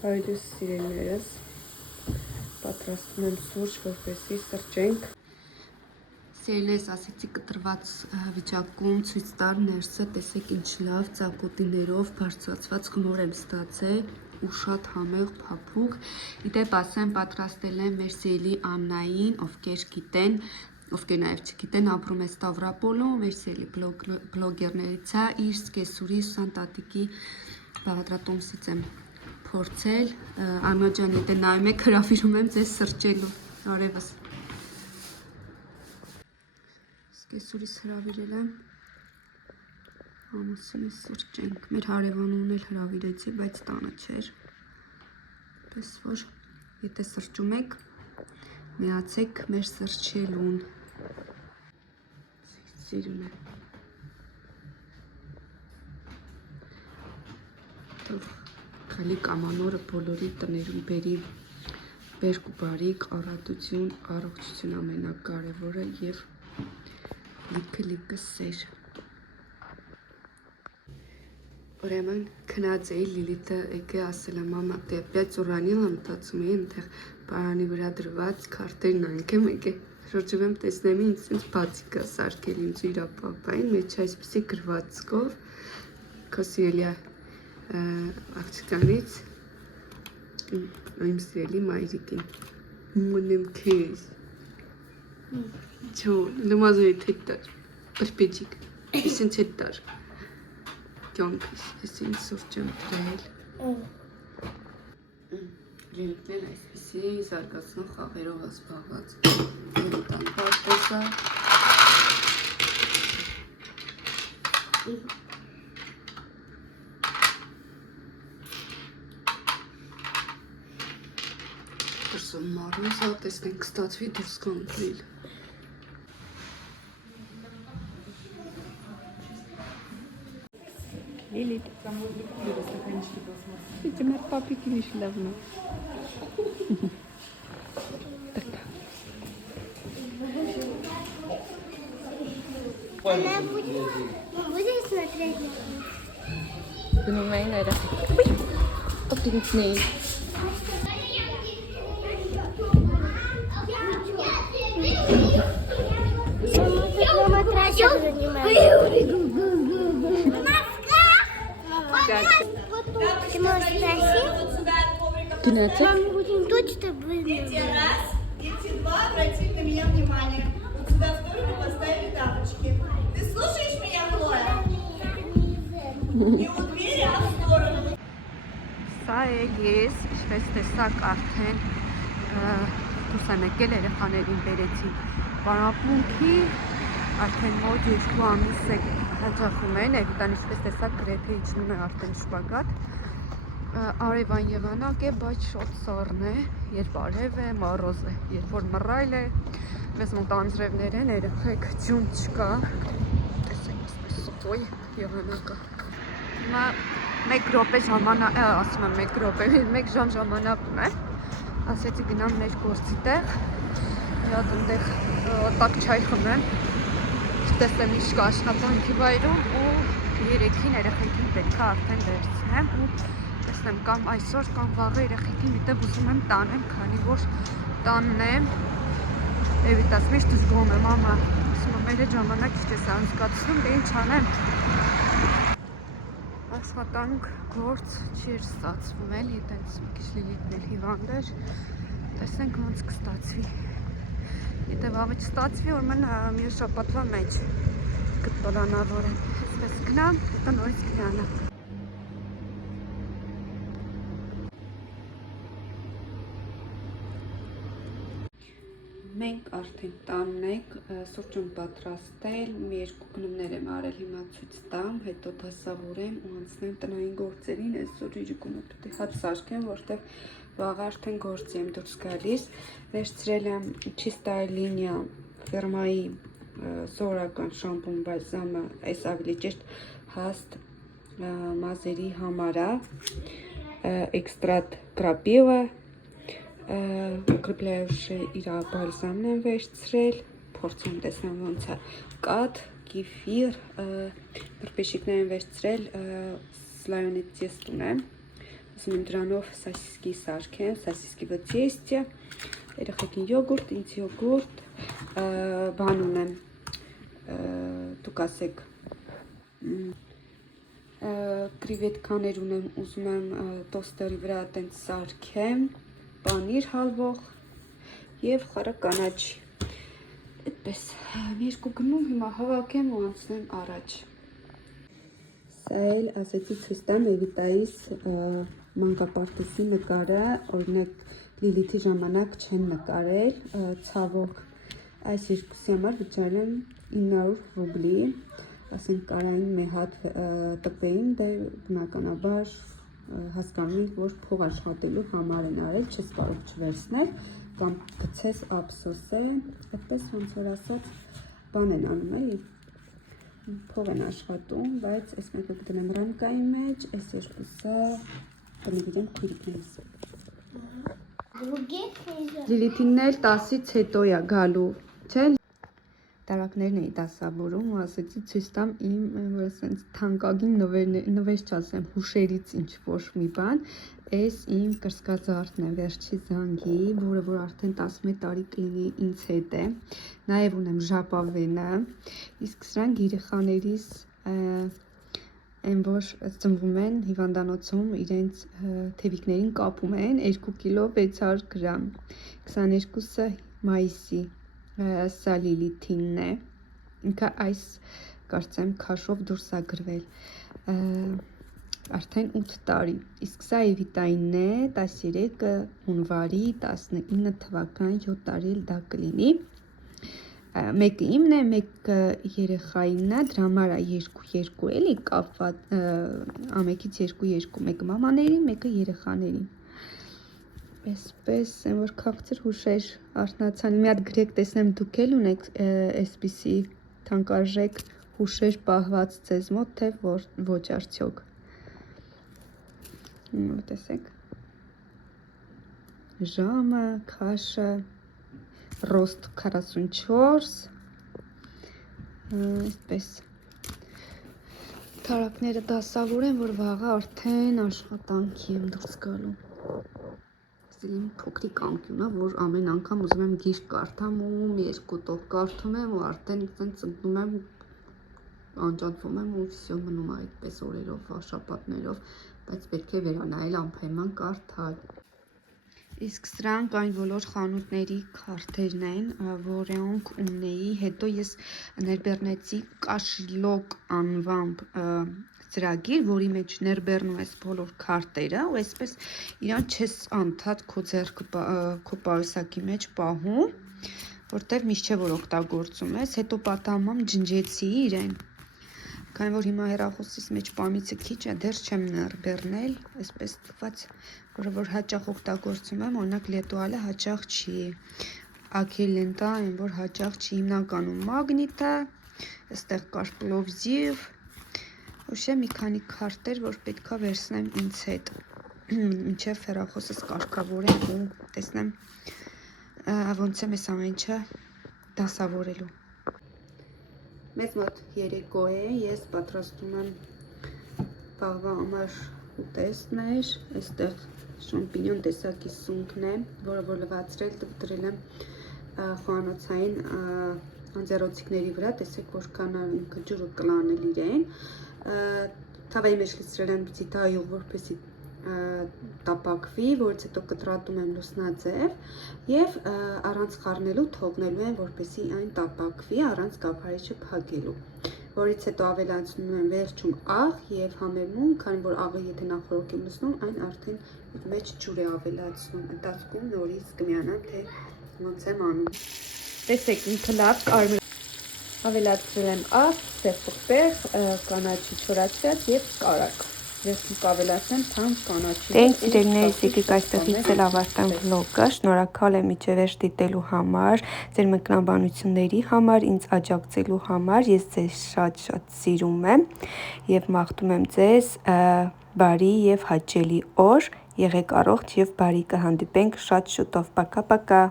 Հայրս սիրելիներս պատրաստում եմ սուրճ, որպեսզի սրճենք։ Սիրելիներս, ասեցի կտրված վիճակում ցույց տար ներսը, տեսեք ինչ լավ ծակոտիներով բարձրացված խմոր եմ ստացել ու շատ համեղ փափուկ։ Իդեպ ասեմ, պատրաստել եմ մեր սիրելի Աննային, ովքեր նաև չգիտեն, ապրում է Ստավրոպոլում, մեր սիրելի բլոգերներից է, իր սկեսուրի Սանտատիկի բաղադրատոմսից եմ փորձել։ Աննա ջան, եթե նայում եք, հրավիրում եմ ձեզ սրճելու արևս։ Սկեսուրիս հրավիրել եմ ամուսինս սրճենք։ Մեր հարևանուհուն էլ հրավիրեցի, բայց տանը չէր։ Պես որ եթե սրճում եք, միացեք մեր սրճելուն։ Սիրուն է։ Քալի կամանորը բոլորի տներում բերի բերք ու բարիք, առատություն, առողջություն ամենակարևորը եւ լիքը սեր։ Ուրեմն քնած էի, Լիլիթը եկե ասել է մամա, դե 5 ուրանիլ եմ մտածում էի, այնտեղ պարանի վրա դրված քարտերն անքեմ եկե շրջում եմ տեսնեմ ինձ ինձ բացիկ է սարքել ինձ իր ապապային մեջ այսպեսի գրվածքով քո սիրելի աղջկանից իմ սիրելի մայրիկին մոնեմ քեզ ջոն լմազոյի թետար պրպեջիկ իսին թետար կյանքս ես ինձ սուրճ եմ դրել Լիլիթն այսպեսի զարգացնող խաղերով զբաղված տան պատեսա Դրսում մարմին սա տեսնենք ստացվի դուրս կանքրիլ Лилит, видите, мэр папики лишь давно. Она будет смотреть на меня. Понимаю, наверное. Отличный. Мама трачет занимается. Ты можешь спросить? Кинотеатр? Мама, будем точно Третий раз, эти два обратили на меня внимание. Вот сюда в сторону поставили тапочки. Ты слушаешь меня, Хлоя? Не у двери, а в сторону. Սա է ես, ինչպես տեսակ արդեն դուրս եմ եկել երեխաներին բերեցի պարապմունքի, արդեն մոտ 2 ամիս է հաճախում են, այդտան ինչպես տեսակ գրեթե իջնում է արդեն շպագատ, արևան եղանակ է, բայց շատ սառն է, երբ արև է, մառոզ է, երբ որ մռայլ է, մեզ մոտ անձրևներ են, երեխեք ջուն չկա, տեսեք այսպես սպոյ եղանակը, հիմա 1 րոպե ժամանակ, ասում եմ 1 րոպե, 1 ժամ ժամանակում է, ասեցի գնամ մեր գործի տեղ, հատ ընդեղ տակ չայ խմեմ, չտեսեմ ինչ կա աշխատանքի վայրում ու երեքին երեխեքին պետք է արդեն վերցնեմ ու տեսնեմ կամ այսօր կամ վաղը երեխեքին միտեղ ուզում եմ տանեմ, քանի որ տանն եմ, Էվիտաս միշտ զգում եմ, մամա, ասում եմ մեր ժամանակ ինչ ես անցկացնում, դե ինչ անեմ աշխատանք գործ չէր ստացվում էլ, այտենց մի քիչ Լիլիթն էլ հիվանդ էր, տեսնենք ոնց կստացվի, եթե վաղը չստացվի, ուրեմն մի շաբաթվա մեջ կպլանավորեմ, այսպես գնամ, հետո նորից կյանամ։ Մենք արդեն տանն ենք, սուրճ եմ պատրաստել, մի 2 գնումներ եմ արել, հիմա ցույց տամ, հետո դասավորեմ ու անցնեմ տնային գործերին, այսօր իրիկունը պետք է հատ սարքեմ, որտեղ վաղ արդեն գործի եմ դուրս գալիս, վերցրել եմ Чистая линия ֆիրմայի սովորական շամպուն բալզամը, այս ավելի ճիշտ հաստ մազերի համար է, էքստրատ կրապիվա укрепляющий իր բալզամն եմ վերցրել, փորձեմ տեսնեմ ոնց է, կաթ, կեֆիր, բրբեշիկներ եմ վերցրել, սլայոնի տեստուն եմ, Ուզում եմ դրանով սասիսկի սարքեմ, սասիսկի в тесте, երեխեքին յոգուրտ, ինձ յոգուրտ, բան ունեմ, դուք ասեք, կրիվետկաներ ունեմ, ուզում եմ տոստերի վրա տենց սարքեմ, պանիր հալվող և խառը կանաչի, այդպես, մի երկու գնում, հիմա հավաքեմ ու անցնեմ առաջ։ Սա էլ ասեցի ցույց տամ Էվիտայիս մանկապարտեզի նկարը, օրինակ Լիլիթի ժամանակ չեն նկարել, ցավոք այս երկուսի համար վճարել եմ 900 ռուբլի, ասենք կարային մի հատ տպեին, դե բնականաբար հասկանում եք, որ փող աշխատելու համար են արել, չես կարող չվերցնել, կամ գցես ափսոս է, այդպես ոնց որ ասած բան են անում էլի, փող են աշխատում, բայց այս մեկը կդնեմ ռամկայի մեջ, այս երկուսը կնվիրեմ քույրիկներիս։ Լիլիթինն էլ 10-ից հետո է գալու, չէ՞։ Տարակներն էի դասավորում ու ասեցի ցույց տամ իմ որ ասենց թանկագին նվեր չասեմ հուշերից ինչ որ մի բան, այս իմ կրծքազարդն է վերջի զանգի, որը որ արդեն 11 տարի կլինի ինձ հետ է, նաև ունեմ ժապավենը, իսկ սրանք երեխաներիս այն որ ծնվում են հիվանդանոցում իրենց թևիկներին կապում են 2 կիլո 600 գրամ, 22-ը մայիսի, սա Լիլիթինն է, ինքը այս կարծեմ քաշով դուրս է գրվել, արդեն 8 տարի, իսկ սա Էվիտայինն է, 13 հունվարի 19 թվական 7 տարի էլ դա կլինի, մեկը իմն է, մեկը երեխայինն է, դրա համար է 2-2 էլի կապված, ամեկից 2-2, մեկը մամաների, մեկը երեխաների, այսպես են որ քաղցր հուշեր արթնացան, մի հատ գրեք տեսնեմ դուք էլ ունեք այսպիսի թանկարժեք հուշեր պահված ձեզ մոտ, թե ոչ արդյոք, տեսեք, ժամը, քաշը, ռոստ 44, այսպես, թարակները դասավոր են, որ վաղը արդեն աշխատանքի եմ դուրս գալու, իմ փոքրիկ անկյունը, որ ամեն անգամ ուզում եմ գիրք կարդամ ու երկու տող կարդում եմ ու արդեն ծնկնում եմ, անջատվում եմ ու վсё մնում է այդպես օրերով, շաբաթներով, բայց պետք է վերանայել անպայման կարդալ։ Իսկ սրանք այն բոլոր խանութների քարտերն են, որոնք ունեի, հետո ես ներբեռնեցի կաշլոկ անվամբ ծրագիր, որի մեջ ներբեռնում ես բոլոր քարտերը ու այսպես իրան չես անդադ քո ձեռքը քո պայուսակի մեջ պահում, որտեղ միշտ չէ որ օգտագործում ես, հետո պատահմամբ ջնջեցի իրեն, քանի որ հիմա հեռախոսից մեջ պամիցը քիչ է, դեռ չեմ ներբեռնել, այսպես թվաց, որը որ հաճախ օգտագործում եմ, օրինակ լետուալը հաճախ չի, ակելենտա այն որ հաճախ չի, հիմնականում մագնիտը, այստեղ կար պլովզիվ, ուշե մի քանի քարտեր, որ պետքա վերցնեմ ինձ հետ, մինչև հեռախոսս կարգավորեմ ու տեսնեմ ոնց եմ այս ամեն ինչը դասավորելու։ Մեզ մոտ երեկո է, ես պատրաստում եմ վաղվա համար ուտեստներ, այստեղ շամպինյոն տեսակի սունկն է, որը որ լվացրել դրել եմ խոհանոցային անձեռոցիկների վրա, տեսեք որքան ինքը ջուրը կլանել իրեն, թավայի մեջ լցրել եմ ձիթայյուղ, որպեսզի տապակվի, որից հետո կտրատում եմ լուսնաձև և առանց խառնելու թողնելու եմ, որպեսզի այն տապակվի, առանց կափարիչը փակելու, որից հետո ավելացնում եմ վերջում աղ և համերնում, քանի որ աղը եթե նախորոք եմ լցնում, այն արդեն իր մեջ ջուր է ավելացնում, ընթացքում նորից կմիանամ, թե ոնց եմ անում։ Տեսեք, ինքը լավ կարմիր ավելացրել եմ աղ, սև պղպեղ, կանաչի չորացրած և կարակ։ Ես ավելացնեմ թանկ կանաչի։ Տեն սիրելիներիս եկեք այստեղից էլ ավարտեմ վլոգը, շնորհակալ եմ իջևեր դիտելու համար, ձեր մեկնաբանությունների համար, ինձ աջակցելու համար, ես ձեզ շատ սիրում եմ և մաղթում եմ ձեզ բարի և հաճելի օր, եղեք առողջ և բարի, կհանդիպենք շատ շուտով, պակա-պակա։